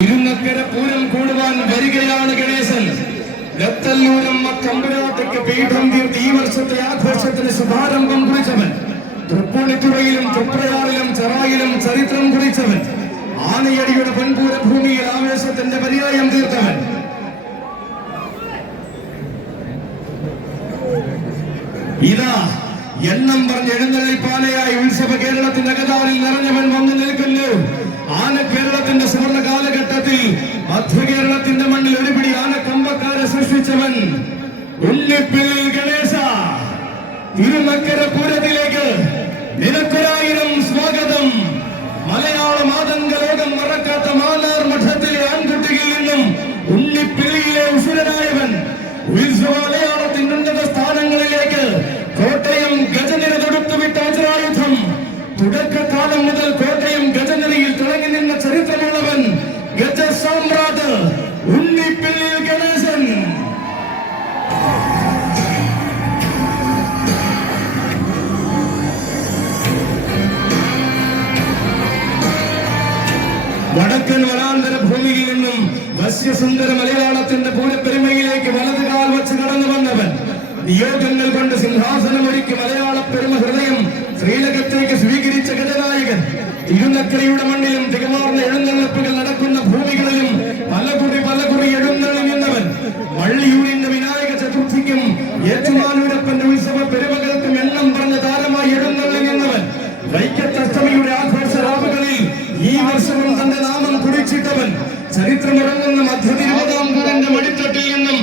ഇരുന്നക്കര പൂരം കൂടുവാൻ വരികയാണ് ഗണേശൻ. രത്തല്ലൂരമ്മ കമ്പനാട്ടയ്ക്ക് പീഠം തീർത്ത് ഈ വർഷത്തെ ആഘോഷത്തിന് ശുഭാരംഭം കുറിച്ചവൻ. തൃപ്പൂണിത്തുറയിലും തൃപ്രയാറിലും ചെറായിലും ചരിത്രം കുറിച്ചവൻ. ആനയടിയുടെ പെൺപൂര ഭൂമിയിൽ ആവേശത്തിന്റെ പര്യായം തീർത്തവൻ. ഇതാ എണ്ണം പറഞ്ഞ് എഴുന്നള്ളിപ്പാനയായി ഉത്സവ കേരളത്തിന്റെ അകതാരിൽ നിറഞ്ഞവൻ വന്നു നിൽക്കുന്നു. ആന കേരളത്തിന്റെ സുവർണ കാലഘട്ടത്തിൽ മധ്യ കേരളത്തിന്റെ മണ്ണിൽ ഒരുപിടി ആനക്കമ്പക്കാരെ സൃഷ്ടിച്ചവൻ ഉണ്ണിപ്പിള്ളിൽ ഗണേശ. തിരുനക്കര പൂരത്തിലേക്ക് നിനക്കൊരായിരം സ്വാഗതം. മലയാള മാതംഗ ലോകം മറക്കാത്ത മാന്നാർ മഠത്തിലെ ആൺകുട്ടിയിൽ നിന്നും ഉണ്ണിപ്പിള്ളിയിലെ ഉസുരനായവൻ ഉത്സവ മലയാളത്തിന്റെ ഉന്നത സ്ഥാനങ്ങളിലേക്ക് കോട്ടയം ഗജനിര തൊടുത്തുവിട്ട വജ്രായുധം. തുടക്കകാലം മുതൽ കോട്ടയം ഗജനിരയിൽ തിളങ്ങി നിന്ന ചരിത്രമുള്ളവൻ ഗജ സാമ്രാട്ട് ഉണ്ണിപ്പിള്ളിൽ ഗണേശൻ. വടക്കൻ വനാന്തര ഭൂമിയിൽ നിന്നും വശ്യസുന്ദര മലയാളത്തിന്റെ പൂരപ്പെരുമയിലേക്ക് വലതുകാൽ വച്ച് കടന്നു വന്നവൻ. നിയോഗങ്ങൾ കൊണ്ട് സിംഹാസനമൊരുക്കി മലയാള പെരുമ ഹൃദയം ശ്രീലകത്തേക്ക് സ്വീകരിച്ച ഗജനായകൻ. തിരുനക്കരയുടെ മണ്ണിലും തികമാർന്ന എഴുന്നള്ളിപ്പുകൾ നടക്കുന്ന ഭൂമികളിലും പലകുറി എഴുന്നള്ളി നിന്നവൻ. വള്ളിയൂരിന്റെ വിനായക ചതുർത്ഥിക്കും ഏറ്റുമാനൂരപ്പന്റെ ഉത്സവ പെരുമകൾക്കും എണ്ണം പറഞ്ഞ താരമായി എഴുന്നള്ളി നിന്നവൻ. വൈക്കത്തഷ്ടമിയുടെ ആഘോഷ രാവുകളിൽ ഈ വർഷവും തന്റെ നാമം കുറിച്ചിട്ടവൻ. ചരിത്രമിറങ്ങുന്ന മധ്യ തിരുവിതാംകൂറിന്റെ മടിത്തട്ടിൽ നിന്നും